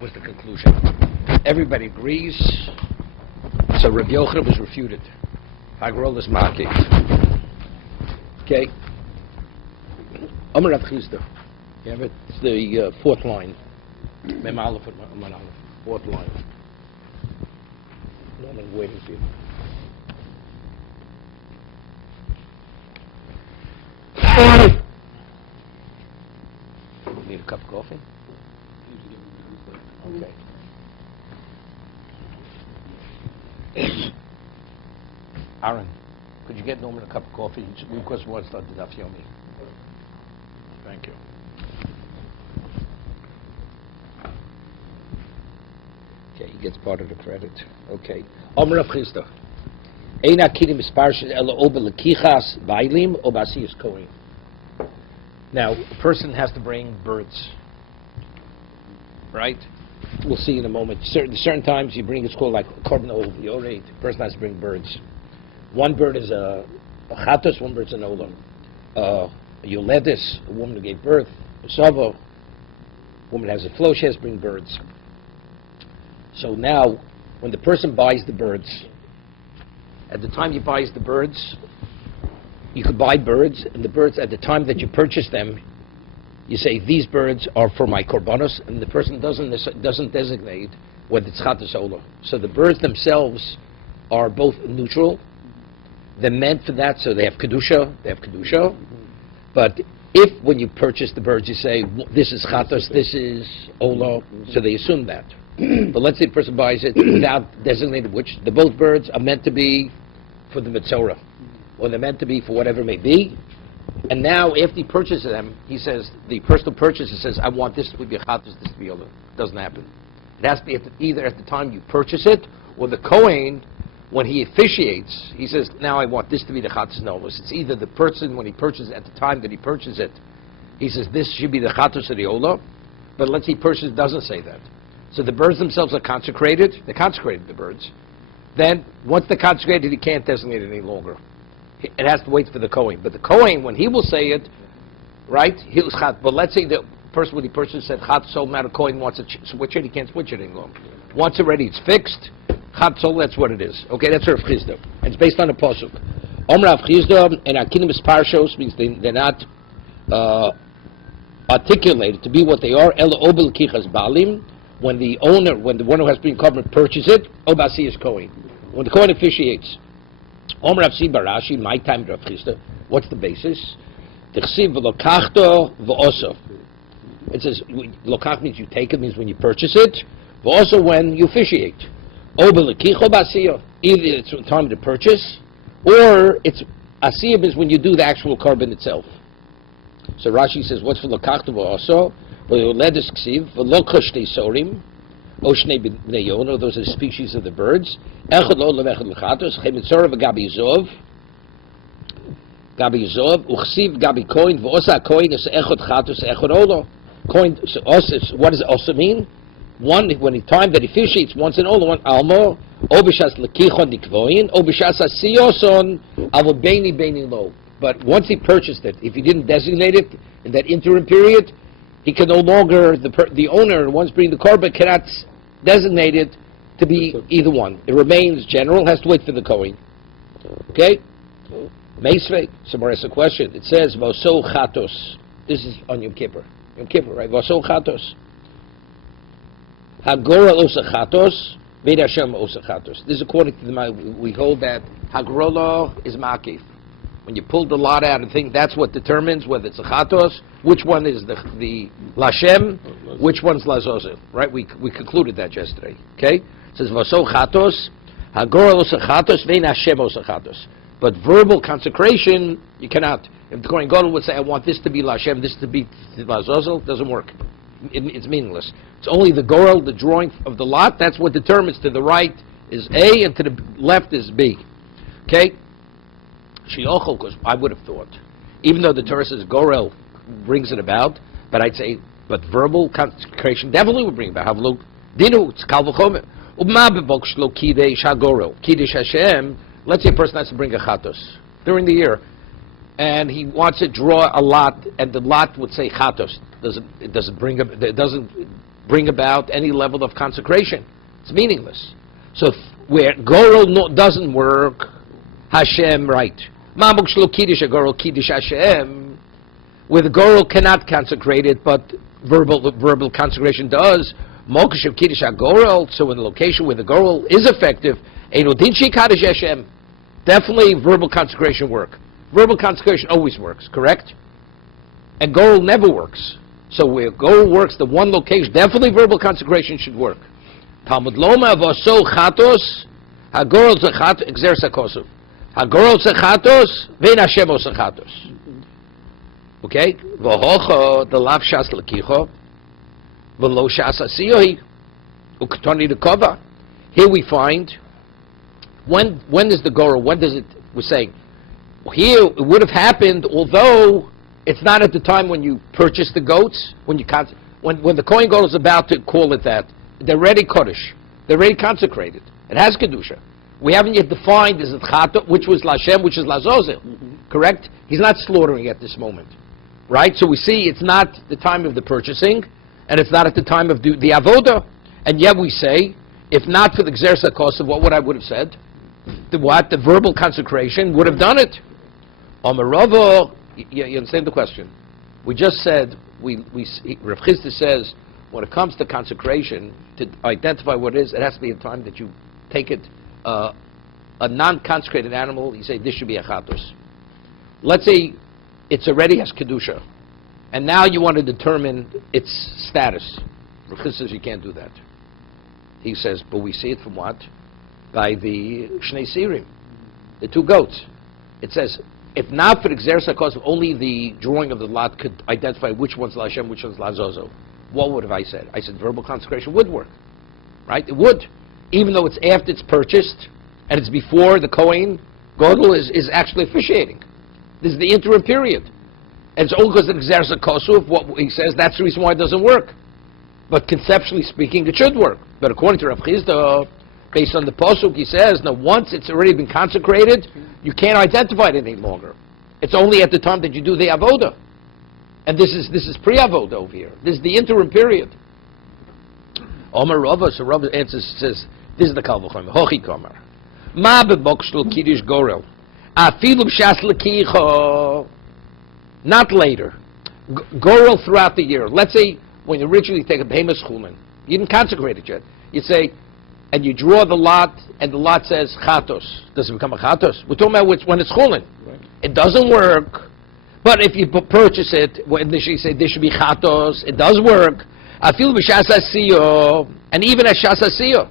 was the conclusion. Everybody agrees. So Rabbi Yochanan was refuted. Hagrol is Maki. Okay. Amar Rav Chisda. You have it? It's the fourth line. Mem Aleph and Amar Aleph. Fourth line. No, I'm waiting for you. Need a cup of coffee? Okay. Aaron, could you get Norman a cup of coffee? Because we want to start the Daf Yomi. Thank you. Okay, he gets part of the credit. Okay. Omer Rav Chisda. Eina kidim is parshas ela ober lekichas bailim o basiyas kohen. Now, a person has to bring birds, right? We'll see in a moment. Certain times you bring, it's called like korban olam. The person has to bring birds. One bird is a chatos, one bird is an olam. A yoledis, a woman who gave birth. A savo, a woman has a flow, she has to bring birds. So now, when the person buys the birds, at the time he buys the birds, you could buy birds, and the birds, at the time that you purchase them, you say, these birds are for my korbanos, and the person doesn't designate whether it's chatos olah. So the birds themselves are both neutral. They're meant for that, so they have kedusha. But if, when you purchase the birds, you say, this is chatos, this is olah, so they assume that. But let's say the person buys it without designating which. The both birds are meant to be for the metzora, or they're meant to be for whatever it may be. And now, after he purchases them, he says, the person who purchases says, I want this to be chatos, this to be olah. Doesn't happen. It has to be either at the time you purchase it, or the kohen, when he officiates, he says, now I want this to be the chatos novus. It's either the person, when he purchases, at the time that he purchases it, he says, this should be the chatos of the olah. But let's say he purchases doesn't say that. So the birds themselves are consecrated. They consecrated the birds. Then, once they're consecrated, he can't designate it any longer. It has to wait for the Kohen. But the Kohen, when he will say it, right, he'll chat. But let's say the person when he purchased said, Chat Sol, now the Kohen wants to switch it, he can't switch it any longer. Once already it's fixed, Chat Sol, that's what it is. Okay, that's Rav Chisda. And it's based on the Pasuk. Rav Chisda and Akinim is parshos, means they're not articulated to be what they are. El Obel Kichas Balim. When the one who has been covered purchases it, Obasi is Kohen. When the Kohen officiates, Omer Rav Si Barashi, my time Rav Chisda, what's the basis? T'chsiv v'lokachto v'oso. It says, lokach means you take it, means when you purchase it, v'oso when you officiate. Obelekicho basiyo. Either it's the time to purchase, or it's asiya means when you do the actual korban itself. So Rashi says, what's for lokachto v'oso? Those are the species of the birds. What does it also mean? One, when the time that he officiates, once an olah, one almo, but once he purchased it, if he didn't designate it in that interim period, he can no longer, the owner, once bringing the korban, cannot designate it to be either one. It remains general, has to wait for the Kohen. Okay? Meisvei, somewhere has a question. It says, Vaso chatos. This is on Yom Kippur. Yom Kippur, right? Vaso chatos. Hagora osa chatos, Ved Hashem osa chatos. This is according to we hold that Hagorola is makif. When you pull the lot out and think, that's what determines whether it's a chatos, which one is the lashem, which one's lazozel, right? We concluded that yesterday, okay? It says, vaso chatos, hagora osa chatos, vein Hashem osa chatos. But verbal consecration, you cannot. If the Kohen Gadol would say, I want this to be lashem, this to be lazozel, it doesn't work. It's meaningless. It's only the gorel, the drawing of the lot, that's what determines to the right is A and to the left is B, okay? Shiochel, because I would have thought, even though the Torah says Gorel brings it about, but I'd say, but verbal consecration definitely would bring it about. Havlo dinu tzkal v'chomer ubma bevoksh lo kiddush hagorel kiddush Hashem. Let's say a person has to bring a chatos during the year, and he wants to draw a lot, and the lot would say chatos. It doesn't bring up. It doesn't bring about any level of consecration. It's meaningless. So where Gorel doesn't work, Hashem, right. Mamuk shlo kiddush, a Gorel kiddush Hashem, where the Gorel cannot consecrate it, but verbal consecration does. Mokish of kiddush Gorel, so in the location where the Gorel is effective, Eino din shi kaddish Hashem, definitely verbal consecration work. Verbal consecration always works, correct? And Gorel never works. So where Gorel works, the one location, definitely verbal consecration should work. Talmud loma avoso chatos, hagorel zachat exer sakosu. Hagorel zachatos, vein Hashemo zachatos. Okay? V'hocho, the lav shas lekicho, v'lo shas asiyohi, uktoni dekova. Here we find, when is the Gorel, when does it, we're saying, here it would have happened, although it's not at the time when you purchase the goats, when the Kohen Gadol is about to call it that. They're already Kodesh. They're already consecrated. It has Kedusha. We haven't yet defined, is it Chato, which was Lashem, which is Lazozel. Correct? He's not slaughtering at this moment. Right? So we see it's not the time of the purchasing, and it's not at the time of the Avodah. And yet we say, if not for the Gzer Sakosov, what would I would have said? The verbal consecration would have done it. Omerova, you understand the question? We just said, Rav Chisda says, when it comes to consecration, to identify what it is, it has to be a time that you take it, a non-consecrated animal, you say, this should be a chatos. Let's say it's already has Kedusha, and now you want to determine its status. Rav Chisda says you can't do that. He says, but we see it from what? By the Shnei Sirim, the two goats. It says, if not for the Gzer Sakos, only the drawing of the lot could identify which one's Lashem, which one's Lazozo. What would have I said? I said verbal consecration would work. Right? It would. Even though it's after it's purchased, and it's before the Kohen Gadol is actually officiating. This is the interim period. And it's all because of the Gzer Sakos, what he says, that's the reason why it doesn't work. But conceptually speaking, it should work. But according to Rav Chisda, based on the Pasuk, he says, now once it's already been consecrated, you can't identify it any longer. It's only at the time that you do the Avodah. And this is pre-Avodah over here. This is the interim period. Omer Rava, so Rava answers, says, this is the Kal V'chomer. Hochi Komer. Ma bebokshel kiddush gorel. Afilu b'shas lekicho. Not later. Gorel throughout the year. Let's say, when you originally take a behemoth chulin, you didn't consecrate it yet. You say, and you draw the lot, and the lot says chatos. Does it become a chatos? We're talking about when it's chulin. Right. It doesn't work. But if you purchase it, when they say this should be chatos, it does work. I feel b'shas asiyo, and even at shas asiyo,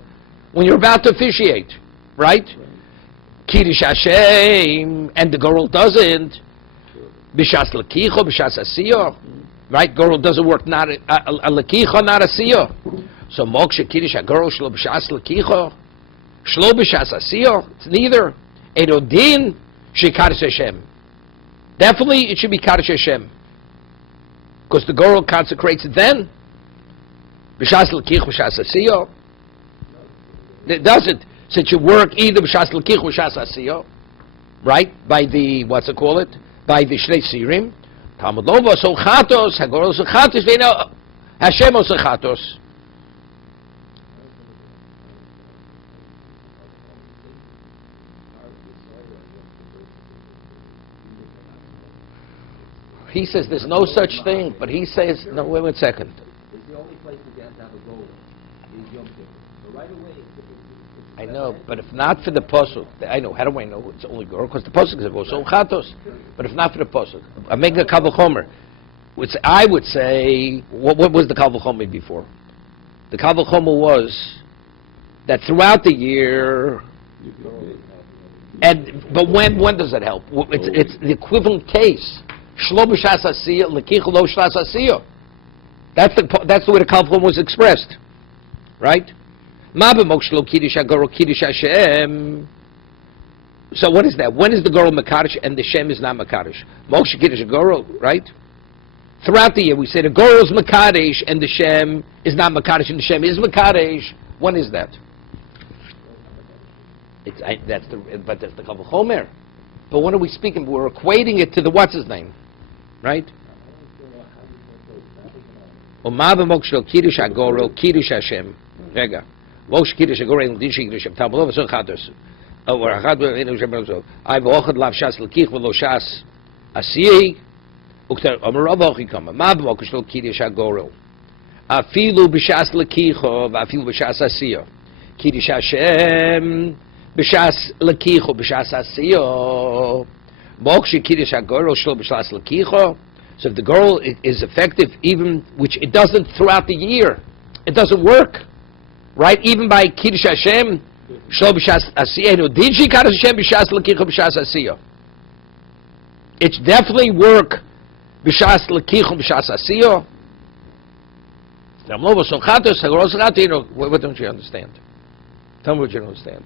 when you're about to officiate, right? Kiddush Hashem, and the Gorel doesn't. B'shas lekicho, b'shas asiyo, right? Gorel doesn't work. Not a lekicho, not asiyo. So moksha kiddush Gorel shlo b'shas lekicho, shlo b'shas asiyo. It's neither. Edodin shekaddish Hashem. Definitely, it should be Kaddish Hashem, because the Gorel consecrates it then. B'shas l'kich, b'shas asiyo. It doesn't. So it should work either b'shas l'kich, b'shas asiyo, right? By the, what's it call it? By the Shnei Sirim. Talmud lo v'so chatos, hagorel so chatos, v'ino Hashem so chatos. He says there's no such thing, but he says, no, wait 1 second. It's the only place we have to have a goal. Is Yom Kippur. So right away, I know, but if not for the Pasuk, I know, how do I know it's only Gorel? Because the Pasuk says, so chatos. But if not for the Pasuk, I'm making a Kal V'chomer. I would say, what was the Kal V'chomer before? The Kal V'chomer was that throughout the year, but when does it help? It's the equivalent case. Shlo b'shas asiyah, lekich lo shas asiyah. That's the way the Kal V'chomer was expressed, right? Ma b'mok shlo kiddush hagorel kiddush Hashem. So what is that? When is the Gorel mekadosh and the Shem is not mekadosh? Moksha kiddush hagorel, right? Throughout the year we say the Gorel is mekadosh and the Shem is not mekadosh and the Shem is mekadosh. When is that? That's the Kal V'chomer. But when are we speaking? We're equating it to the what's his name, right? ומה במוק של קידוש הגורל, קידוש השם. רגע. לא שקידוש הגורל, קידוש השם. תלמוד לא בסוף חדש. או אחד בנו שם בסוף. אי ואוחד לאו שס לקיח ולא שס עשייה. וכתר, אומר רב אוכי כמה. מה במוק של קידוש הגורל? אפילו בשס לקיחו ואפילו בשס עשייה. קידוש השם בשס לקיחו בשס עשייה. מוק של קידוש הגורל שלו בשס לקיחו. So if the girl is effective, even which it doesn't throughout the year, it doesn't work, right? Even by Kiddush Hashem, Shlo b'shas asiyah, did she Kiddush Hashem b'shas l'kicha b'shas asiyah? It's definitely work b'shas l'kicha b'shas asiyah. What don't you understand? Tell me what you don't understand.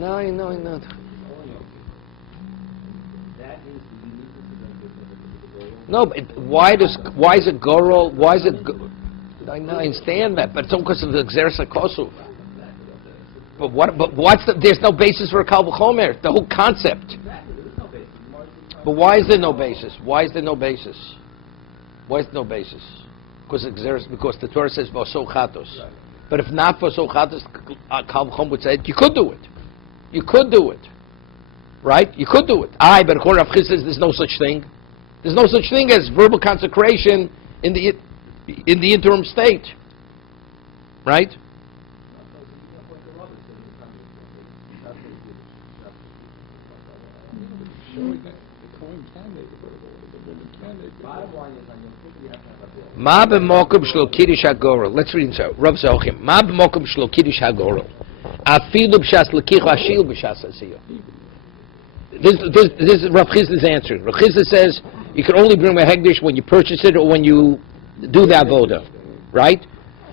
No. No, but why is it gorol? Why is it? I understand that, but it's only because of the exersa kosuf. But what's the? There's no basis for a kal v'chomer. The whole concept. But why is there no basis? Why is there no basis? Why is there no basis? Because the Torah says v'oso chatos. But if not for so chatos, kal v'chomer would say you could do it. You could do it, right? You could do it. But according to Rav says there's no such thing. There's no such thing as verbal consecration in the interim state, right? Ma b'mokum shlo kiddush hagorel. Let's read it. Rav Zochim. Ma b'mokum shlo kiddush hagorel. Afilu b'shas l'kicha ashil b'shas asiyah. This is Rav Chizda's answer. Rav Chizda says you can only bring a hegdish when you purchase it or when you do the avoda, right?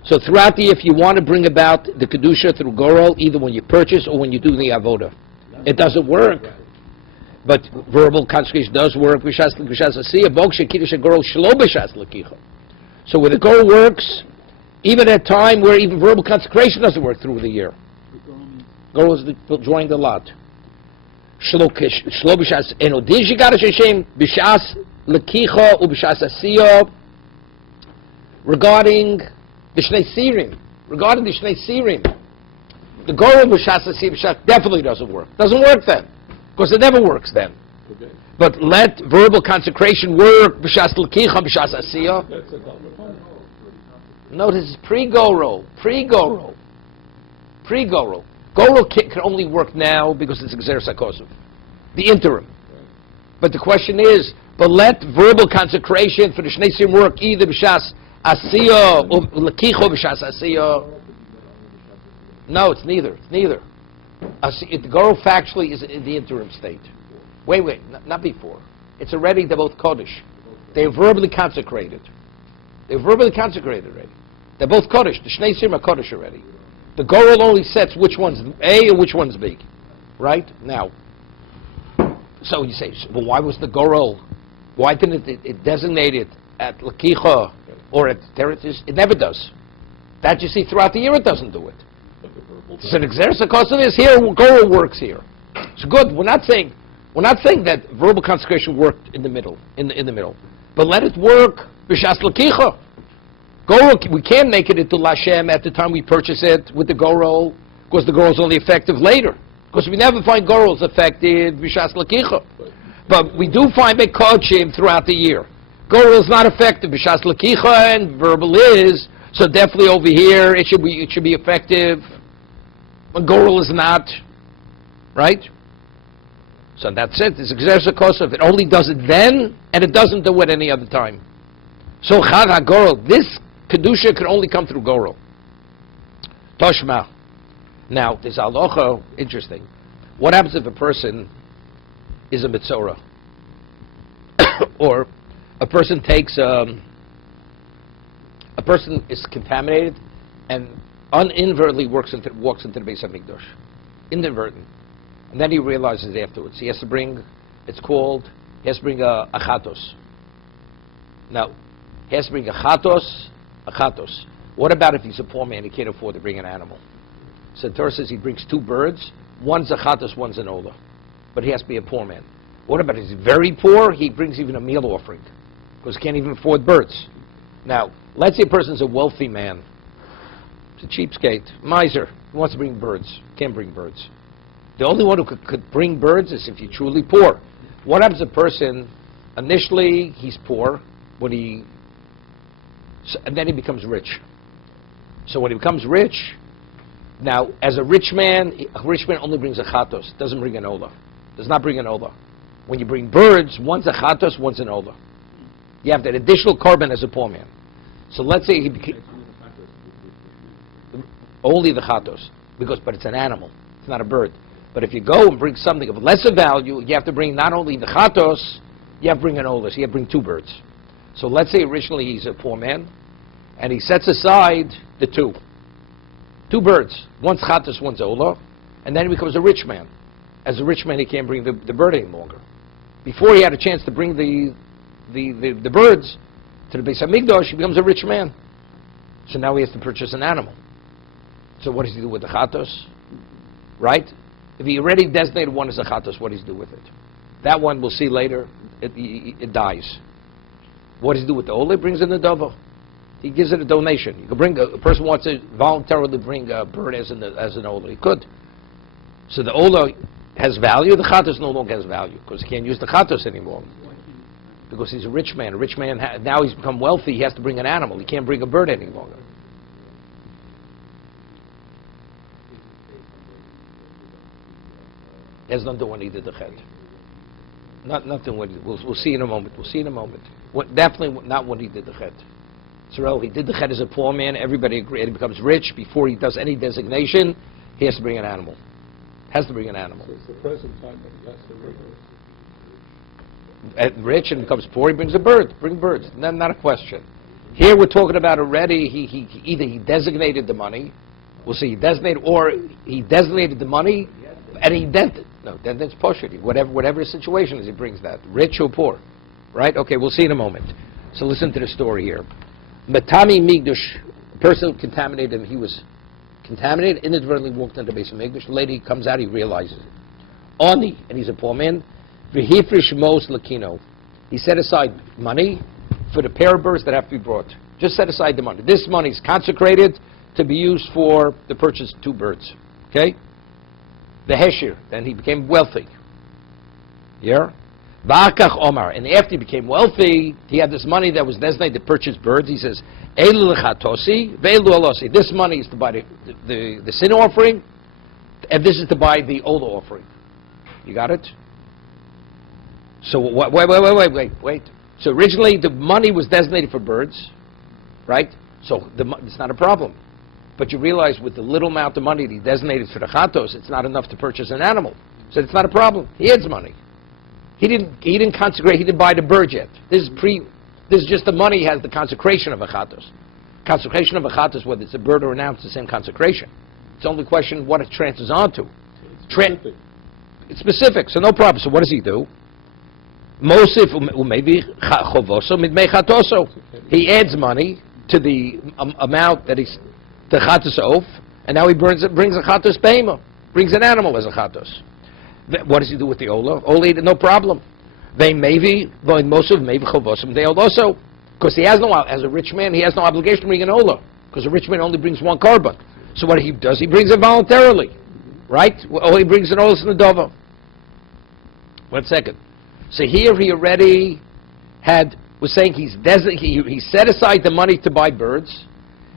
So throughout the year, if you want to bring about the kedusha through gorol, either when you purchase or when you do the avoda, it doesn't work. But verbal consecration does work. B'shas asiyah, bokshe kiddush gorol shlo b'shas l'kicha. So where the gorol works, even at a time where even verbal consecration doesn't work through the year. Gorol is joined a lot. Shlo b'shas enodin shigadash Hashem b'shas l'kicha u'b'shas asiyah. Regarding the Shnei Sirim, the gorol b'shas asiyah b'shas definitely doesn't work. Doesn't work then, because it never works then. Okay. But let verbal consecration work b'shas l'kicha b'shas asiyah. No, this is pre-gorol. Gorol can only work now because it's exeres hakosov, the interim. But the question is, but let verbal consecration for the Shnei Sirim work either b'shas asiyah or l'kicha b'shas asiyah. No, it's neither. The gorol factually is in the interim state. Wait, not before. It's already they're both kodesh. They're verbally consecrated. They're already. They're both kodesh. The Shnei Sirim are kodesh already. The gorol only sets which one's A or which one's B, right? Now, so you say, well, why was the gorol? Why didn't it designate it at l'kicha or at teretis? It never does. That you see throughout the year, it doesn't do it. It's an exercise because of this here. Gorol works here. It's good. We're not saying that verbal consecration worked in the middle, but let it work b'shas l'kicha. Gorol, we can't make it into Lashem at the time we purchase it with the gorol, because the gorol is only effective later. Because we never find gorols affected b'shas l'kicha, but we do find bekochim throughout the year. Gorol is not effective b'shas l'kicha, and verbal is. So definitely over here it should be effective. When gorol is not, right? So that's it. It's exersa kosov. It only does it then, and it doesn't do it any other time. So chag ha-gorol, this kedusha can only come through gorol. Toshma. Now, this halacha, interesting. What happens if a person is a mitzora? Or a person is contaminated and inadvertently walks into the Beis HaMikdash. Inadvertent. And then he realizes afterwards, he has to bring, he has to bring a chatos. Now, he has to bring a chatos. What about if he's a poor man, he can't afford to bring an animal? So the Torah says he brings 2 birds, one's a chatos, one's an ola. But he has to be a poor man. What about if he's very poor, he brings even a meal offering, because he can't even afford birds. Now, let's say a person's a wealthy man, it's a cheapskate, miser, he wants to bring birds, can't bring birds. The only one who could bring birds is if you're truly poor. What happens to a person, initially he's poor, and then he becomes rich. So when he becomes rich, now as a rich man only brings a chatos, doesn't bring an ola. Does not bring an ola. When you bring birds, one's a chatos, one's an ola. You have that additional carbon as a poor man. So let's say he became only the chatos, but it's an animal, it's not a bird. But if you go and bring something of lesser value, you have to bring not only the chatos, you have to bring an ola, so you have to bring 2 birds. So let's say originally he's a poor man, and he sets aside the 2 birds, one's chatos, one's ola, and then he becomes a rich man. As a rich man, he can't bring the bird any longer. Before he had a chance to bring the birds to the Beis Hamikdash, he becomes a rich man. So now he has to purchase an animal. So what does he do with the chatos? Right? If he already designated one as a chatos, what does he do with it? That one we'll see later. It dies. What does he do with the ola? He brings in the dovo. He gives it a donation. You could bring a person wants to voluntarily bring a bird as an ola. He could. So the ola has value. The chatos no longer has value because he can't use the chatos anymore. Because he's a rich man. A rich man now he's become wealthy. He has to bring an animal. He can't bring a bird any longer. It has nothing to do when he did the chet. Nothing when we'll see in a moment. We'll see in a moment. Definitely not when he did the chet. So he did the chet as a poor man. Everybody agreed. He becomes rich before he does any designation. He has to bring an animal. Has to bring an animal. So it's the present time that he has to bring rich and becomes poor, he brings a bird. Bring birds. Not a question. Here we're talking about already. He either he designated the money. We'll see. He designated the money, and he dented. No, then it's poshut. Whatever the situation is, he brings that. Rich or poor, right? Okay, we'll see in a moment. So listen to the story here. Matami Migdash, a person contaminated him. He was contaminated, inadvertently walked into the Beis Hamikdash. The lady comes out, he realizes it. Oni, and he's a poor man. V'hifri Shemos lakino. He set aside money for the pair of birds that have to be brought. Just set aside the money. This money is consecrated to be used for the purchase of 2 birds. Okay? The heshir. Then he became wealthy. Yeah? V'akach Omar. And after he became wealthy, he had this money that was designated to purchase birds. He says, Eilu l'chatosi, ve'elu alosi. This money is to buy the sin offering, and this is to buy the ola offering. You got it? So wait. So originally the money was designated for birds, right? So it's not a problem. But you realize with the little amount of money that he designated for the chatos, it's not enough to purchase an animal. So it's not a problem. He has money. He didn't consecrate. He didn't buy the bird yet. This is just the money has the consecration of a chatos. Consecration of a chatos, whether it's a bird or an animal, it's the same consecration. It's only a question what it transfers onto. It's specific, so no problem. So what does he do? Mosif maybe chovoso midmei chatoso. He adds money to the amount that he's the chatos oaf, and now he brings a chatos beima, brings an animal as a chatos. What does he do with the ola? Ola, no problem. They maybe mosif maybe chovoso they also because he has no, as a rich man he has no obligation to bring an ola because a rich man only brings 1 carbon. So what he does, he brings it voluntarily, right? Well, he brings an ola snadova. 1 second. So here he already was saying he set aside the money to buy birds,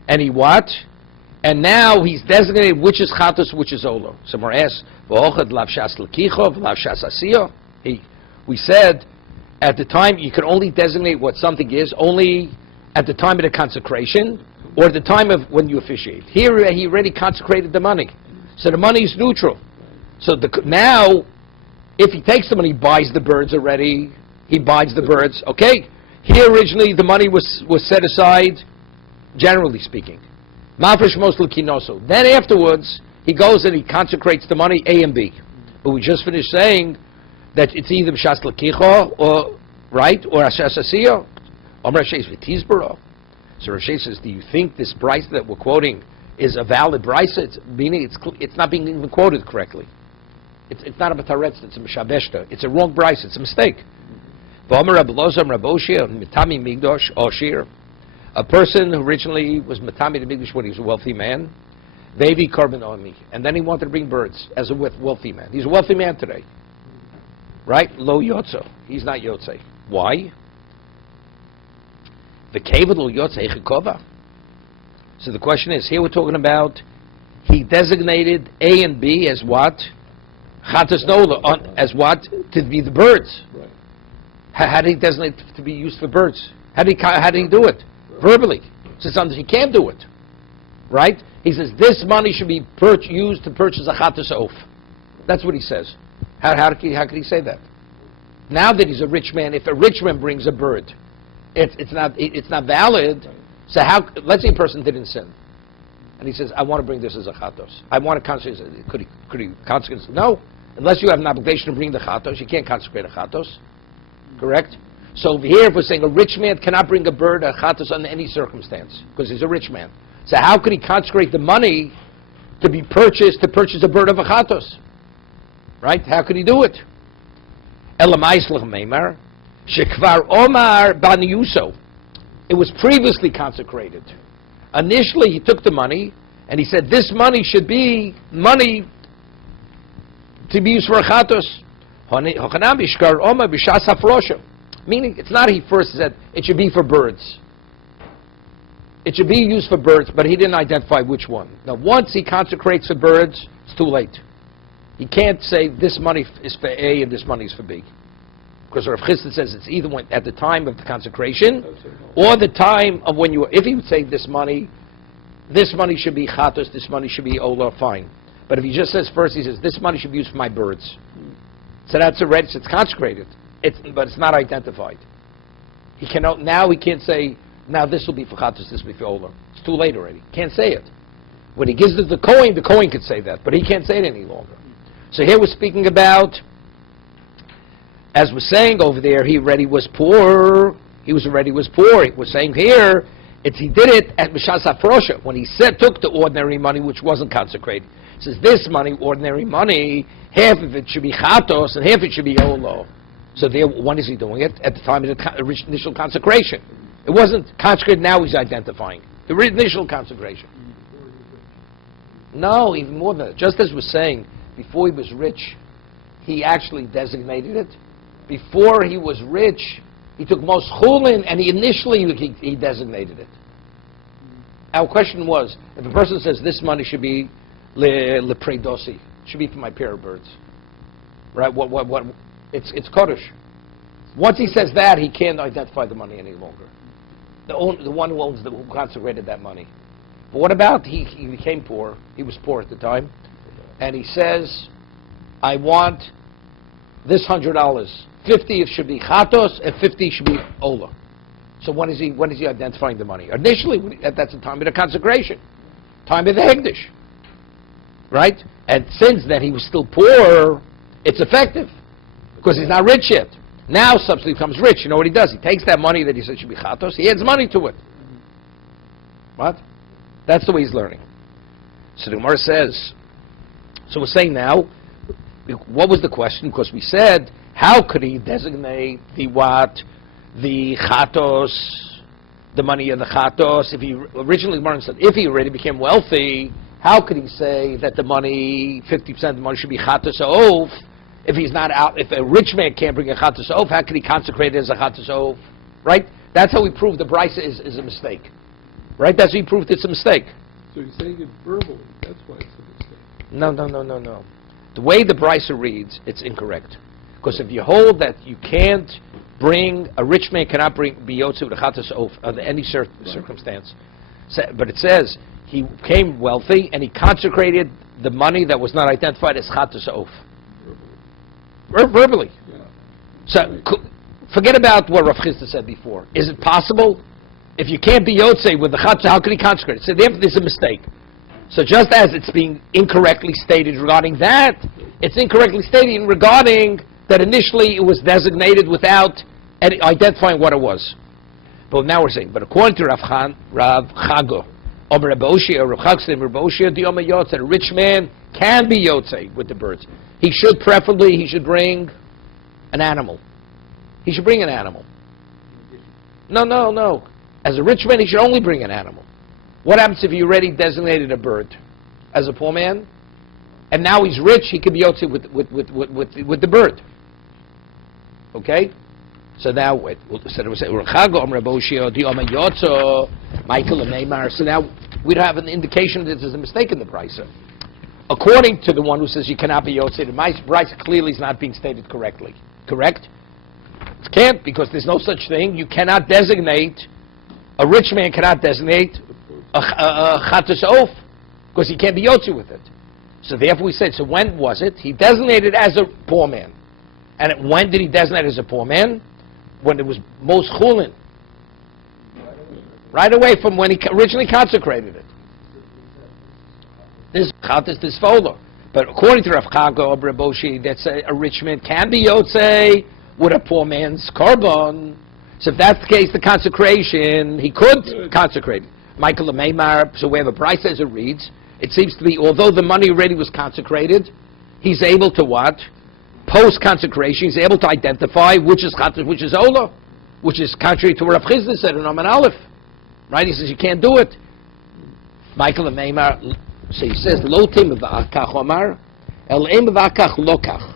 and he what? And now he's designated which is chatos, which is ola. Somewhere asks, we said at the time you can only designate what something is only at the time of the consecration or at the time of when you officiate. Here he already consecrated the money, so the money is neutral. So now, if he takes the money, he buys the birds already. He buys the birds. Okay. Here originally the money was set aside, generally speaking. Mafresh most l'kinoso. Then afterwards he goes and he consecrates the money A and B. But we just finished saying that it's either b'shas l'kicha or right or ashas asiya. Amar Rashay v'tizbara. So Rashay says, do you think this price that we're quoting is a valid price? Meaning it's not being even quoted correctly. It's not a bataretz. It's a mishabeshta. It's a wrong price. It's a mistake. V'amar Rabbi Lozam Rabbi Oshia mitami migdosh oshir. A person who originally was matami the migdosh when he was a wealthy man. Vevi korban omi, and then he wanted to bring birds as a wealthy man. He's a wealthy man today, right? Lo yotzo. He's not yotzei. Why? The kavod lo yotzei chikova. So the question is, here we're talking about he designated A and B as what? Chatas nola as what? To be the birds. Right. How did he designate to be used for birds? How did he do it? Verbally. So sometimes he can't do it, right? He says this money should be used to purchase a chatas oaf. That's what he says. How could he say that? Now that he's a rich man, if a rich man brings a bird, it's not valid. So let's say a person didn't sin, and he says, I want to bring this as a chatos. I want to consecrate. Could he consecrate? No, unless you have an obligation to bring the chatos, you can't consecrate a chatos. Correct? So over here, if we're saying a rich man cannot bring a bird a chatos under any circumstance because he's a rich man. So how could he consecrate the money to be purchased to purchase a bird of a chatos? Right? How could he do it? It was previously consecrated. Initially, he took the money and he said, "This money should be money to be used for a chatos." Meaning, it's not he first said it should be for birds. It should be used for birds, but he didn't identify which one. Now, once he consecrates for birds, it's too late. He can't say this money is for A and this money is for B. Because Rav Chisda says it's either at the time of the consecration or the time of when if he would say this money should be chatos, this money should be ola, fine. But if he just says first, he says this money should be used for my birds. So that's already, it's consecrated. But it's not identified. He can't say, now this will be for chatos, this will be for ola. It's too late already. Can't say it. When he gives it to the Kohen could say that, but he can't say it any longer. So here we're speaking about, as we're saying over there, he already was poor. We're saying here, he did it at B'shas HaFrosha, when he took the ordinary money which wasn't consecrated. He says, this money, ordinary money, half of it should be chatos and half of it should be olo. So there, when is he doing it? At the time of the initial consecration. It wasn't consecrated, now he's identifying. The initial consecration. No, even more than that. Just as we're saying, before he was rich, he actually designated it. Before he was rich, he took most chulin, and he designated it. Our question was, if a person says this money should be lepredosi, should be for my pair of birds, right? What? It's kodesh. Once he says that, he can't identify the money any longer. The one who consecrated that money. But what about he became poor? He was poor at the time, and he says, I want this $100. 50 it should be chatos, and 50 should be ola. So when is he identifying the money? Initially, that's the time of the consecration, time of the hegdish, right? And since then he was still poor, it's effective because he's not rich yet. Now subsequently becomes rich. You know what he does? He takes that money that he said should be chatos, he adds money to it. What? That's the way he's learning. So the Gemara says. So we're saying now, what was the question? Because we said, how could he designate the chatos, the money of the chatos? If he originally said, if he already became wealthy, how could he say that the money, 50% of the money should be chatos oaf? If he's not out, if a rich man can't bring a chatos oaf, how could he consecrate it as a chatos oaf? Right? That's how we prove the brisa is a mistake. Right? That's how we proved it's a mistake. So you're saying it verbally, that's why it's a mistake. No. The way the brisa reads, it's incorrect. Because if you hold that you can't bring, a rich man cannot be yotze with a chatas oaf under any circumstance. But it says he became wealthy and he consecrated the money that was not identified as chatas oaf. Verbally. Yeah. So forget about what Rav Chisda said before. Is it possible? If you can't be yotze with the chatas, how can he consecrate it? So therefore, there's a mistake. So just as it's being incorrectly stated regarding that, it's incorrectly stated regarding that initially it was designated without identifying what it was. But now we're saying, but according to Rav Chago, or Rabbi Oshia, or Rav Chagsim, Rabbi Oshia, the yoma yotze, a rich man can be yotze with the birds. He should bring an animal. He should bring an animal. No. As a rich man, he should only bring an animal. What happens if you already designated a bird as a poor man, and now he's rich? He could be yotze with the bird. Okay. So now, so now we don't have an indication that there's a mistake in the price. According to the one who says you cannot be yotze, the price clearly is not being stated correctly. Correct? It can't, because there's no such thing. You cannot designate, a rich man cannot designate a chatus oaf, because he can't be yotze with it. So therefore we said, so when was it? He designated as a poor man. And when did he designate as a poor man? When it was most chulin. Right away from when he originally consecrated it. This chatas disfola. But according to Rav Chago or Rabbi Oshia, that's a rich man can be yotze with a poor man's korban. So if that's the case, the consecration, he could consecrate it. Michael Meimar, so we have a price as it reads, it seems to be, although the money already was consecrated, he's able to what? Post-consecration, he's able to identify which is chatas, which is ola, which is contrary to what Rav Chizda said in Oman Aleph. Right? He says you can't do it. Michael Meimar, so he says, Lo tim v'akach omar, el em v'akach lokach.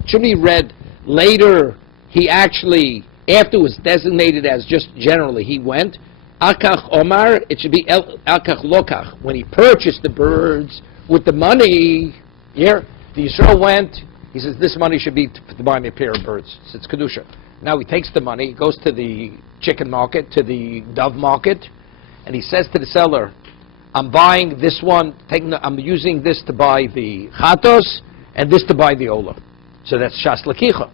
It should be read later, he actually, after it was designated as just generally, he went, akach omar, it should be el akach lokach. When he purchased the birds with the money, here, the Yisrael went, he says, this money should be to buy me a pair of birds. It's Kedusha. Now he takes the money, goes to the chicken market, to the dove market, and he says to the seller, I'm buying this one, I'm using this to buy the chatos, and this to buy the ola. So that's shas lakicha.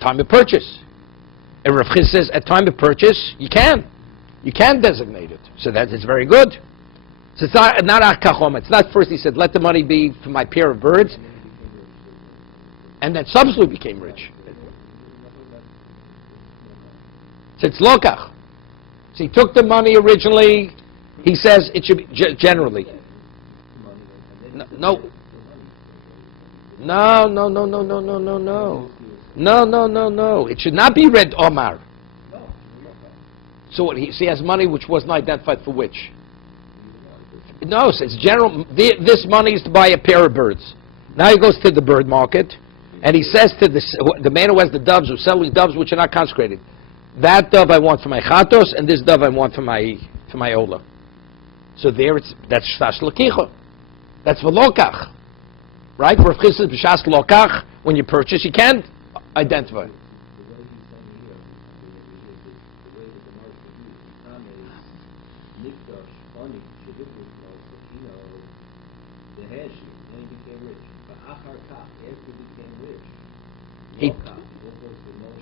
Time of purchase. And Rav Chizda says, at time of purchase, you can designate it. So that is very good. So it's not akachom. It's not first he said, let the money be for my pair of birds, and then subsequently became rich. So it's lokach. So he took the money originally. He says it should be generally. No. It should not be read Omar. So what, he has money which wasn't identified for which? No, so it's general. This money is to buy a pair of birds. Now he goes to the bird market, and he says to the man who has the doves, who's selling doves which are not consecrated, that dove I want for my chatos, and this dove I want for my ola. So that's shas lakicha. That's v'lokach. Right? Rav Chizda says b'shas lokach, when you purchase, you can't identify.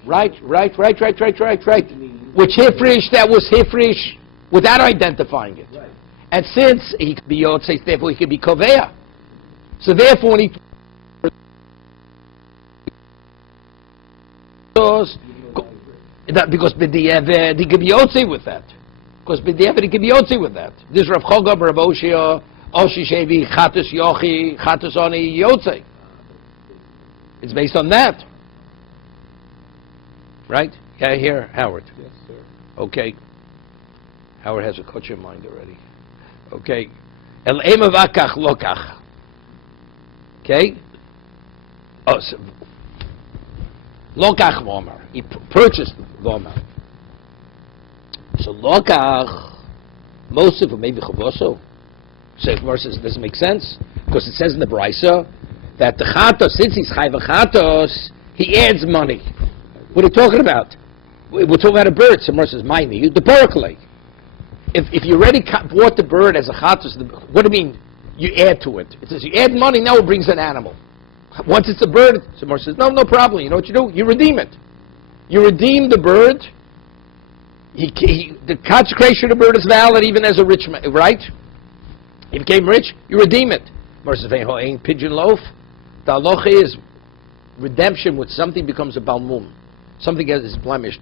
Right. Which hifrish, that was hifrish without identifying it. Right. And since he could be yotze, therefore he could be koveya. So therefore when he because b'di'evet he could be yotze with that. Because b'di'evet he could be yotze with that. This Rav Choga Rav Oshia, Oshi Shevi, Chatus Yochi, Chatus Oni Yotze. It's based on that. Right? Yeah, here, Howard. Yes, sir. Okay. Howard has a coach in mind already. Okay. El emavakach lokach. Okay? Oh, so, lokach v'omar. He purchased v'omar. So lokach, most of it maybe chavoso. So versus doesn't make sense because it says in the brisa that the chatos, since he's chayv chatos, he adds money. What are you talking about? We're talking about a bird. Someone says, "Mine, the porkle." If you already bought the bird as a chatos, what do you mean? You add to it. It says you add money. Now it brings an animal. Once it's a bird, someone says, "No problem." You know what you do? You redeem it. You redeem the bird. The consecration of the bird is valid even as a rich man, right? You became rich, you redeem it. Pigeon loaf. The halacha is redemption with something becomes a balmum. Something that is blemished.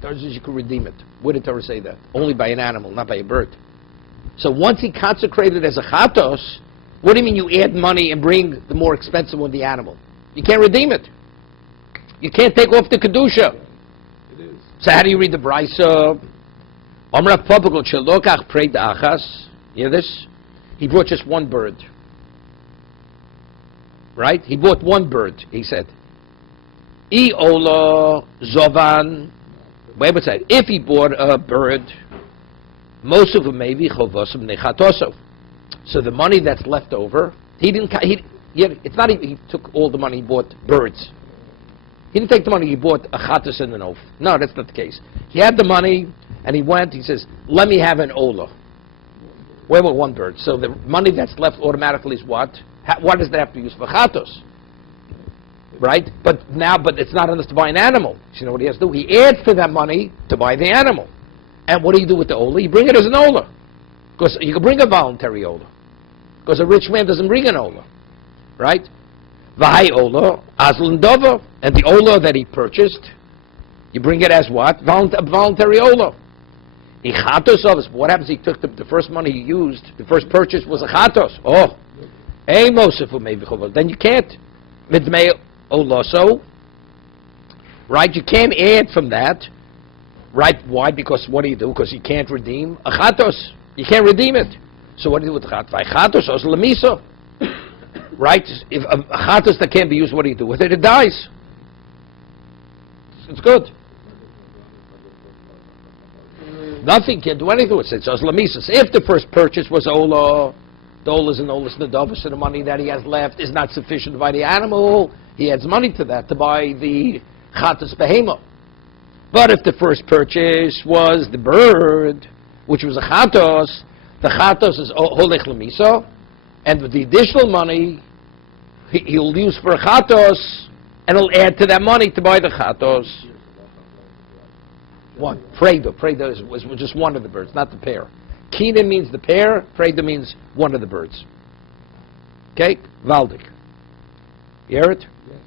Torah says you can redeem it. Where did Torah say that? Only by an animal, not by a bird. So once he consecrated as a chatos, what do you mean you add money and bring the more expensive one, the animal? You can't redeem it. You can't take off the kedusha. It is. So how do you read the brayso? You hear this? He brought just one bird. Right? He bought one bird, he said. I ola zovan. Wait, what's that? If he bought a bird, most of them maybe chovosum nechatosov. So the money that's left over, it's not even he took all the money, he bought birds. He didn't take the money, he bought a chatos and an oaf. No, that's not the case. He had the money, and he went, he says, let me have an ola. Wait, one bird. So the money that's left automatically is what? What does that have to use for chatos? Right? But it's not enough to buy an animal. So you know what he has to do? He adds to that money to buy the animal. And what do you do with the ola? You bring it as an ola. Because you can bring a voluntary ola. Because a rich man doesn't bring an ola. Right? V'hai ola, azlan dova. And the ola that he purchased, you bring it as what? Voluntary ola. Ichatos office. What happens? He took the first money he used, the first purchase was a chatos. Oh. Then you can't. Midmei oloso. Right? You can't add from that. Right? Why? Because what do you do? Because you can't redeem a chatos. You can't redeem it. So what do you do with the chatos? Chatos os lemiso. Right? If a chatos that can't be used, what do you do with it? It dies. It's good. Nothing can do anything with it. It's os lemisos. If the first purchase was ola, the olas and olas nadavas, so the money that he has left is not sufficient to buy the animal, he adds money to that to buy the chatos behema. But if the first purchase was the bird, which was a chatos, the chatos is holech lemiso, and with the additional money, he'll use for a chatos, and he'll add to that money to buy the chatos. One. Fredo. Fredo was just one of the birds, not the pair. Kina means the pair, Fredo means one of the birds. Okay? Valdik. You hear it? Yes.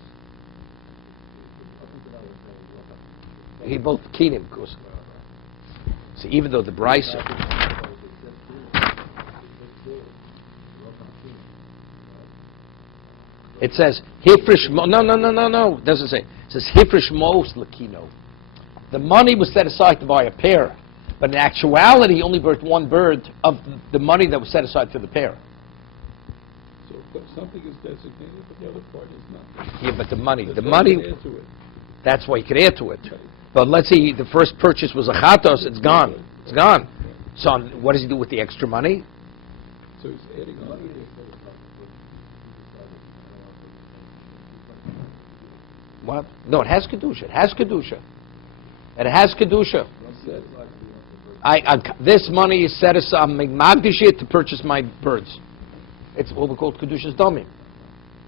He both Kinim, of course. So even though the Bryce... It says, Hifrish... No. It doesn't say. It says, Hifrish Mos Lakino. The money was set aside to buy a pair. But in actuality, he only bought one bird of the money that was set aside for the pair. So something is designated, but the other part is not. Yeah, but the money, Add to it. that's why you could add to it. But let's say the first purchase was a chatos, it's gone. It's gone. So what does he do with the extra money? So he's adding on. What? No, it has kedusha. It has kedusha. This money is set aside. I'm magdish it to purchase my birds. It's what we call kedusha's domim,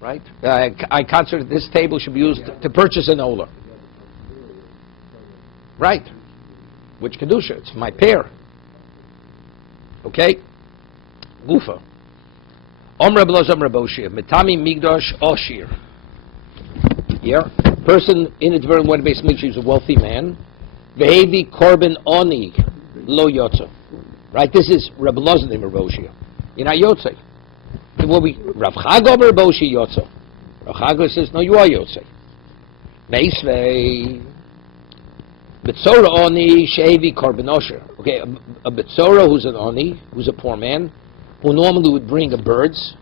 right? I consider this table should be used to purchase an ola. Right? Which kedusha? It's my pair. Okay? Gufa. Omra b'lo zomra boshir. Mitami migdosh oshir. Yeah? Person in a different way to base mikdash is a wealthy man. Vehevi korban oni lo yotza. Right? This is Rabbi Lozanim Raboshia. You're not yotze. Rav Chago Raboshi yotza. Rav Chago says, no, you are yotze. Meisvei. Betzora oni shehevi korban osher. Okay, a betzora who's an oni, who's a poor man, who normally would bring a bird's,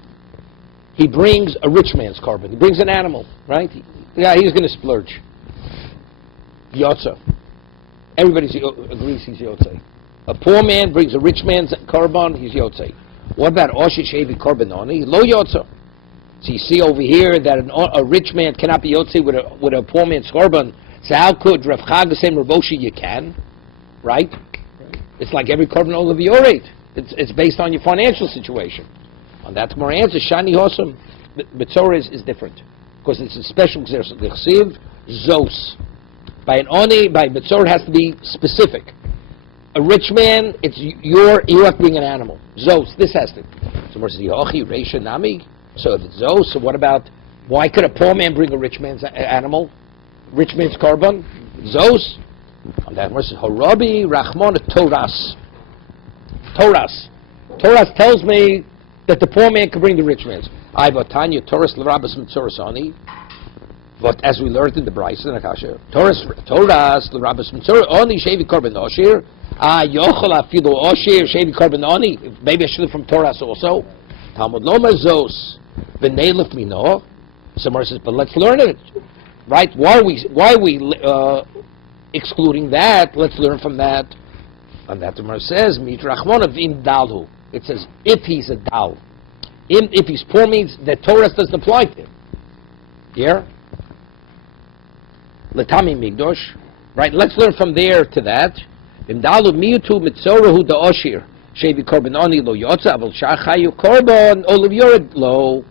he brings a rich man's korban. He brings an animal, right? He's going to splurge. Yotza. Everybody agrees he's Yotzei. A poor man brings a rich man's korban, he's Yotzei. What about Oshi Shevi Korbanoni? Lo Yotza. So you see over here that a rich man cannot be Yotzei with a poor man's korban. So how could Rav Chag say Rav Oshi you can? Right? It's like every korban of your rate. It's based on your financial situation. On that more answer, Shani Hosam. Betzorah is different. Because it's a special Chsiv, Zos. By an Oni, by Betzorah, it has to be specific. A rich man, you have to bring an animal. Zos, this has to. Gemara says, Yochi Reisha Nami. So if it's Zos, so what about, why could a poor man bring a rich man's animal? Rich man's korban? Zos? On that Gemara says, Harabi Rachmon Toras. Toras. Toras tells me that the poor man can bring the rich man's. I Vatanya Toras L'Rabbas Mitzorasani. But as we learned in the Bryce and Akasha, Toras L'Rabbas Mitzorasani Shevi Korban Oshir. Yochel Afilu Oshir Shevi Korban Oni. Maybe I should have from Toras also. Talmud Loma Zos V'Neilif Mino. Somewhere says, but let's learn it, right? Why are we excluding that? Let's learn from that. And that the Gemara says, Mit Rachmona V'Im Dalhu. It says, if he's a Dal. If he's poor means that Torah doesn't apply to him. Here? L'tami Migdosh. Right? Let's learn from there to that. V'Im Dalhu Miyutu Mitzorahu Da'oshir. Shevi Korban Oni Lo Yotza Avol Shachayu Korban Olav Yored Lo.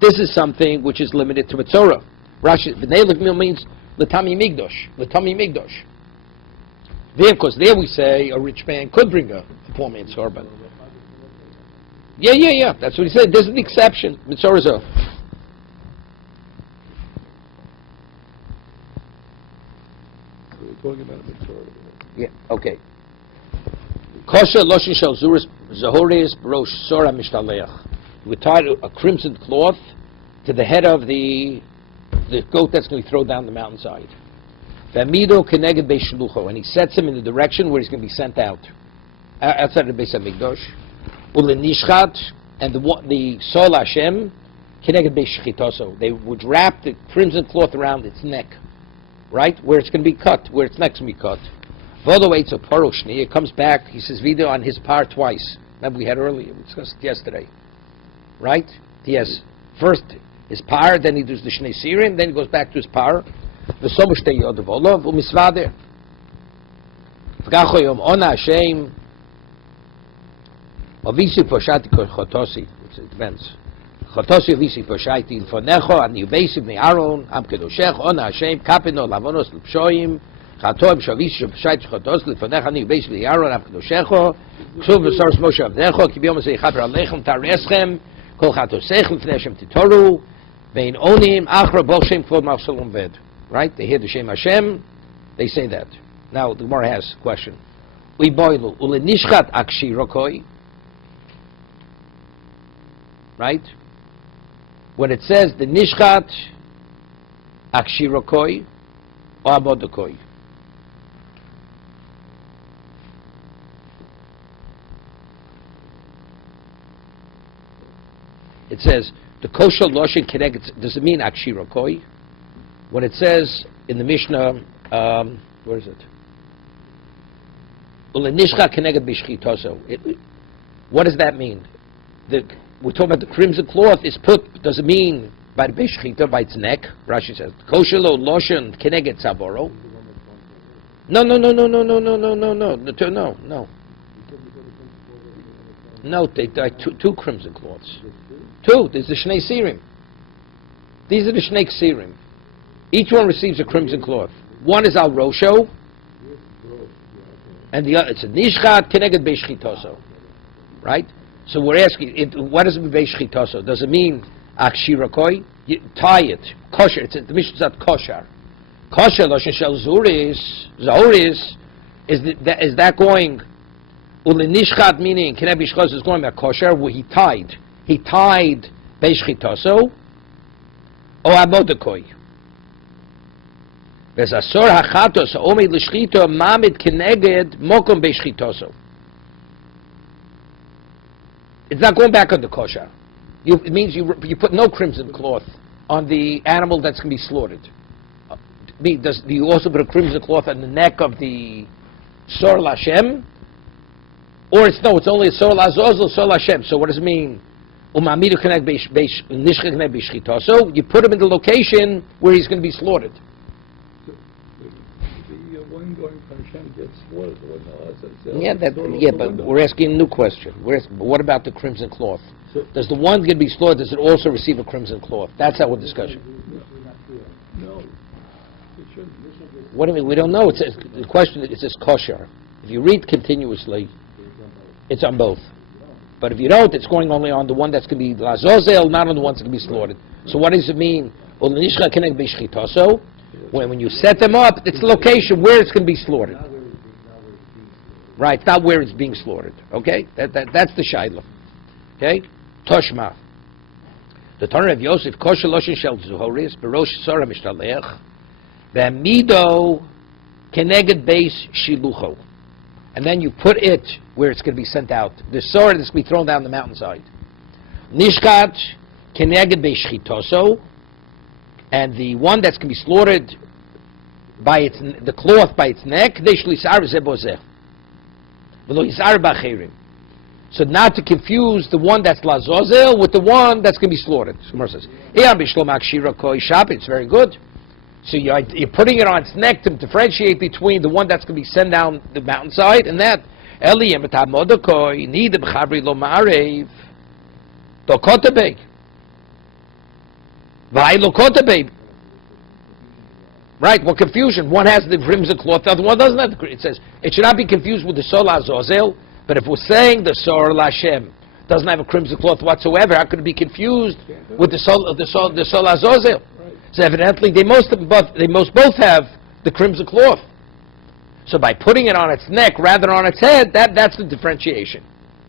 This is something which is limited to Mitzorah. Rashi, V'Neilif means L'tami Migdosh. L'tami Migdosh. There, because there we say a rich man could bring a poor man's korban. Yeah. That's what he said. There's an exception. Mitzorah Zoh. We're talking about a Mitzorah. Yeah, okay. Kosher Loshin Shel Zuris Zahoris Rosh Sora Mishtaleach. We tied a crimson cloth to the head of the goat that's going to be thrown down the mountainside. V'amido keneged beishlucho, and he sets him in the direction where he's going to be sent out, outside of the Beis Hamikdash. Ulenishchat, and the Sol Hashem keneged beishchitoso. They would wrap the crimson cloth around its neck, right where it's going to be cut, where its neck's going to be cut. V'olo eitz paroshni. It comes back. He says video on his par twice. Remember we had earlier. We discussed it yesterday. Right? He has first his par, then he does the Shnei Sirim, then he goes back to his par. V'somushtei yodav olav u'misvader. V'gacho yom ona Hashem avisi poshati chotosi. It depends. Chotosi avisi poshati l'fonecho ani uvesi b'nei Aaron am kedoshech ona Hashem kapino lavonos l'pshoim chatoim shavisi poshati chotos l'fonecho ani uvesi b'nei Aaron am kedoshecho k'suv v'soros Moshe avdecho ki b'yom hazeh yichaper alechem tareschem kol chatosech l'fnei Hashem titoru vein onim achra bolshem kvod mavsalom ved. Right? They hear the Shem Hashem, they say that. Now the Gemara has a question. Uiboilu ulenishchat akshirokoi. Right? When it says the nishchat akshirokoi or abodokoi. It says the kosher loshin keneged. Does it mean akshirokoi? When it says in the Mishnah, where is it? What does that mean? We're talking about the crimson cloth is put. Does it mean by the bishchita, by its neck? Rashi says, "Koshelo loshen keneged saboro." No. No, they are two crimson cloths. Two. There's the Shnei Sirim. These are the Shnei Sirim. Each one receives a crimson cloth. One is al rosho, and the other it's a nishchat keneged beishchitoso, right? So we're asking, what does it mean beishchitoso? Does it mean akshirakoi? You tie it kosher. The Mishnah is not kosher. Kosher loshen shel zoris is that going ulenishchat meaning keneged beishchitoso is going back kosher where he tied beishchitoso or abodakoi. It's not going back on the kosher. It means you put no crimson cloth on the animal that's going to be slaughtered. Do you also put a crimson cloth on the neck of the Sor Lashem? Or it's only a Sor Lazoz, Sor Lashem. So what does it mean? You put him in the location where he's going to be slaughtered. Going from Hashem gets slaughtered. But we're asking a new question. What about the crimson cloth? Does the one going to be slaughtered, does it also receive a crimson cloth? That's our discussion. No. It shouldn't. What do you mean? We don't know. It says, the question, it says kosher. If you read continuously, it's on both. But if you don't, it's going only on the one that's going to be lazozel, not on the ones that can be slaughtered. So what does it mean? When you set them up, it's the location where it's going to be slaughtered. Right, it's not where it's being slaughtered. Okay, that's the shaila. Okay, Toshma. The Torah of Yosef kosher loshin shel zuhoris berosh sora mishtalech ve'amido keneged beis shilucho, and then you put it where it's going to be sent out. The sword that's going to be thrown down the mountainside. Nishkat keneged beis shchitoso, and the one that's going to be slaughtered by the cloth by its neck. Deishlisar zebozeh. So not to confuse the one that's lazozel with the one that's going to be slaughtered. Says, it's very good. So you're putting it on its neck to differentiate between the one that's going to be sent down the mountainside and that. Right, well, confusion. One has the crimson cloth, the other one doesn't have the crimson. It says, it should not be confused with the Sol Azozel, but if we're saying the Sor Lashem doesn't have a crimson cloth whatsoever, how could it be confused with the Sol Azozel? Right. So evidently, they most both have the crimson cloth. So by putting it on its neck rather than on its head, that's the differentiation.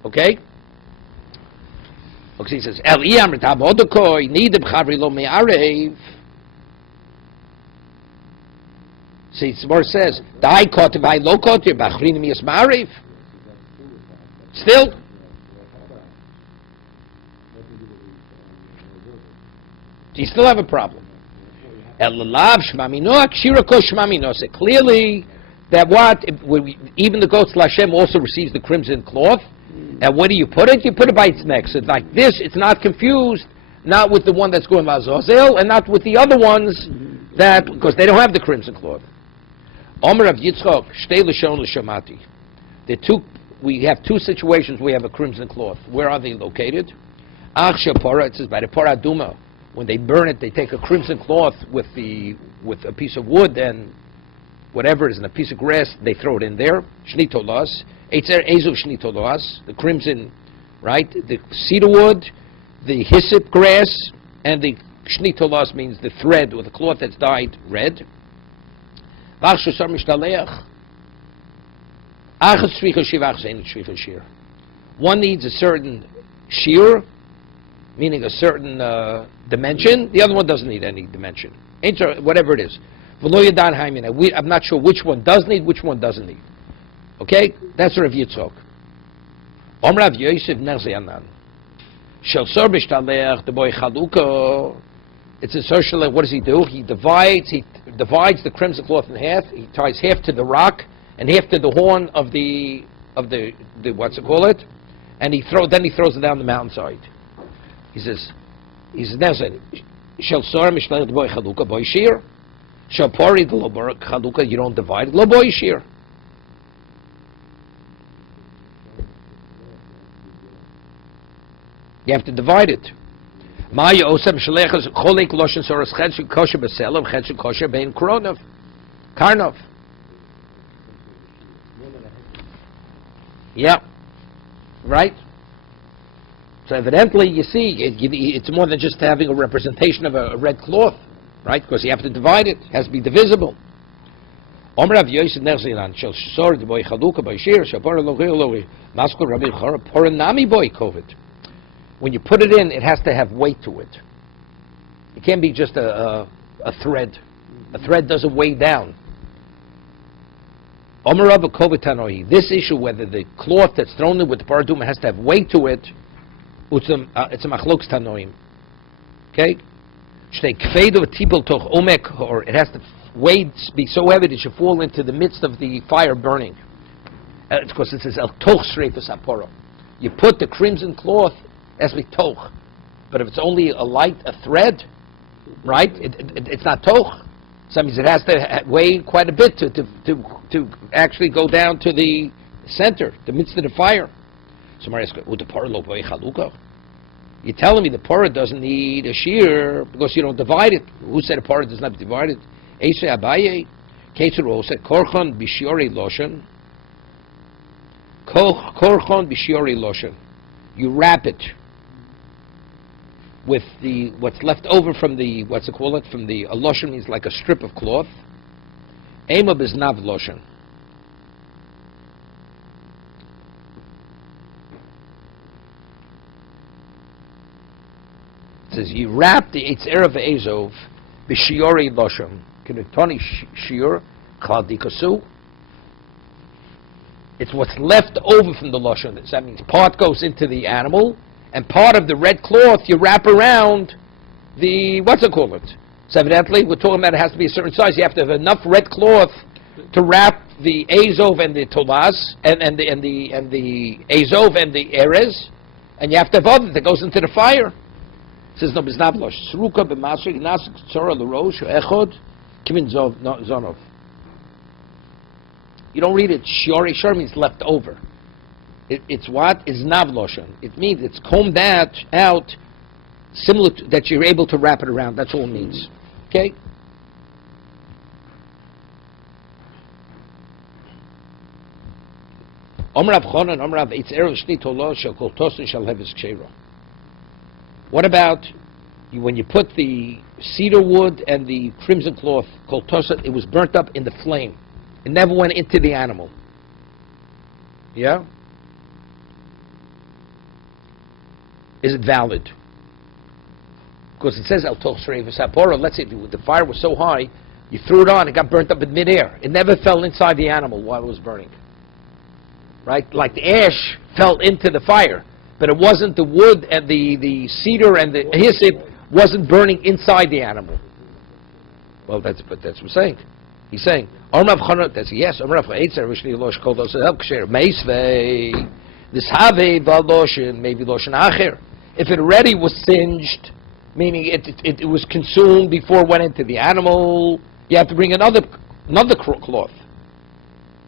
Okay? Okay, he says, El Iyam Ritabodokoi, Nidib Chavri Lo Me'arev. See, Tzmor says, "Dai kotiv, I lo kotiv, bachrinim yas ma'ariv." Still, do you still have a problem? Elalav shmamino, akshira ko shmamino. So clearly, that even the goat's lashem also receives the crimson cloth. And where do you put it? You put it by its neck. So it's like this. It's not confused, not with the one that's going lazozel, and not with the other ones because they don't have the crimson cloth. Omer of Yitzchok, Shtei Lashon L'Shamati. We have two situations where we have a crimson cloth. Where are they located? Ach Shapora, it says by the Paraduma. When they burn it, they take a crimson cloth with a piece of wood and whatever is in a piece of grass, they throw it in there. Shnitolas. Eitzer Ezu Shnitolas, the crimson, right? The cedar wood, the hyssop grass, and the Shnitolas means the thread or the cloth that's dyed red. One needs a certain shear, meaning a certain dimension. The other one doesn't need any dimension. Whatever it is. I'm not sure which one does need, which one doesn't need. Okay? That's Rav Yitzchok. Rav Yosef Nerzianan. Shel Sor B'Shtalech, the boy Chaluka. It's a social. What does he do? He divides the crimson cloth in half. He ties half to the rock and half to the horn of the what's it call it, and then he throws it down the mountainside. He says shel sor mishleich boy chaluka boy shir shel pori the lobar chaluka, you don't divide it, lo boy shir. You have to divide it. Maya osam shalechas cholik loshen soras chetzu kosher b'selav chetzu kosher bein kronov karnov. Yeah, right. So evidently, you see, it's more than just having a representation of a red cloth, right? Because you have to divide it; it has to be divisible. Omer Rav Yosef Nerzilan shel sor the boy chaluka boy shir shel por logi maskol Rabbi Chora poranami boy kovet. When you put it in, it has to have weight to it. It can't be just a thread. A thread doesn't weigh down. This issue, whether the cloth that's thrown in with the paraduma has to have weight to it, it's a machlokes tanoim. Okay? Or it has to weight be so heavy that it should fall into the midst of the fire burning. It's because it says el toch shreifas aporo. You put the crimson cloth as we toch, but if it's only a thread, right? It's not toch. So that means it has to weigh quite a bit to actually go down to the center, the midst of the fire. So Maria asks, you're telling me the parah doesn't need a shear because you don't divide it. Who said a parah does not divide it? Eishe Abaye, Ketzuro said, Korchon b'shiori loshen. Korchon b'shiori loshen. you wrap it with what's left over from the, from the, a loshen means like a strip of cloth. Ema biznav loshen. It says you wrap the Eitz Erev Ezov b'shiori loshen. K'nektoni shiur klal dikasu. It's what's left over from the loshen. That means part goes into the animal, and part of the red cloth you wrap around the, So evidently, we're talking about it has to be a certain size. You have to have enough red cloth to wrap the Azov and the Tolas, and the Azov and the Erez, and you have to have other that goes into the fire. It says no biznavlosh sruka b'masrik nasik tzora l'rosh echod kimin zonov. You don't read it shiori. Shiori means left over. It's what is navloshen. It means it's combed out, similar to, that you're able to wrap it around. That's all it means. Okay. What about when you put the cedar wood and the crimson cloth called tosa? It was burnt up in the flame. It never went into the animal. Yeah? Is it valid? Because it says, let's say the fire was so high, you threw it on, it got burnt up in midair. It never fell inside the animal while it was burning. Right? Like the ash fell into the fire, but it wasn't the wood and the cedar and the hyssop wasn't burning inside the animal. Well, that's what I'm saying. He's saying, that's yes, this have maybe loshen acher. If it already was singed, meaning it was consumed before it went into the animal, you have to bring another cloth.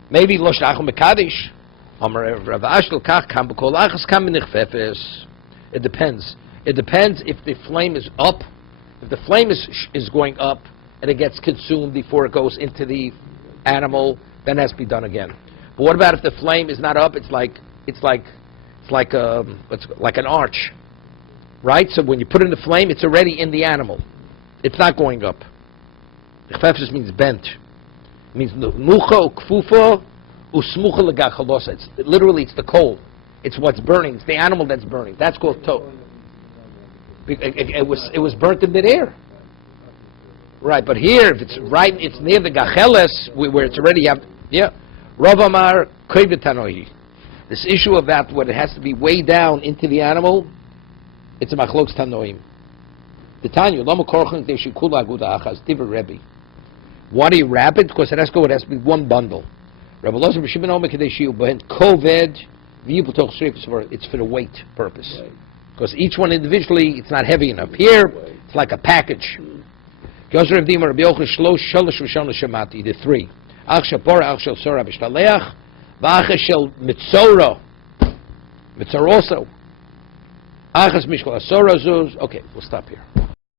Maybe loshen acher mekadish. It depends. It depends if the flame is up. If the flame is going up and it gets consumed before it goes into the animal, then it has to be done again. But what about if the flame is not up? It's like an arch, right? So when you put it in the flame, it's already in the animal. It's not going up. Chfefes means bent. It means mucha ukfufa usmucha legachalosa. It's literally it's the coal. It's what's burning. It's the animal that's burning. That's called to. It was burnt in midair. Right, but here, if it's right, it's near the gacheles, where it's already Rav Amar koivetanohi. This issue about when it has to be way down into the animal, it's a machlokes tanoim. The Tanya, lama korchen deshikula aguda achas diver Rebbe. Why do you wrap it? Because it has to be one bundle. Rabbi Loza b'shimon omer kadeshiu behen koved v'yibul toch shrifus for it's for the weight purpose. Because each one individually, it's not heavy enough. Here, it's like a package. The three. Ach shel pora, ach shel sora b'shtaleach, v'ach shel mitzora. Mitzoroso. Achas mishkol asora zuz. Okay, we'll stop here.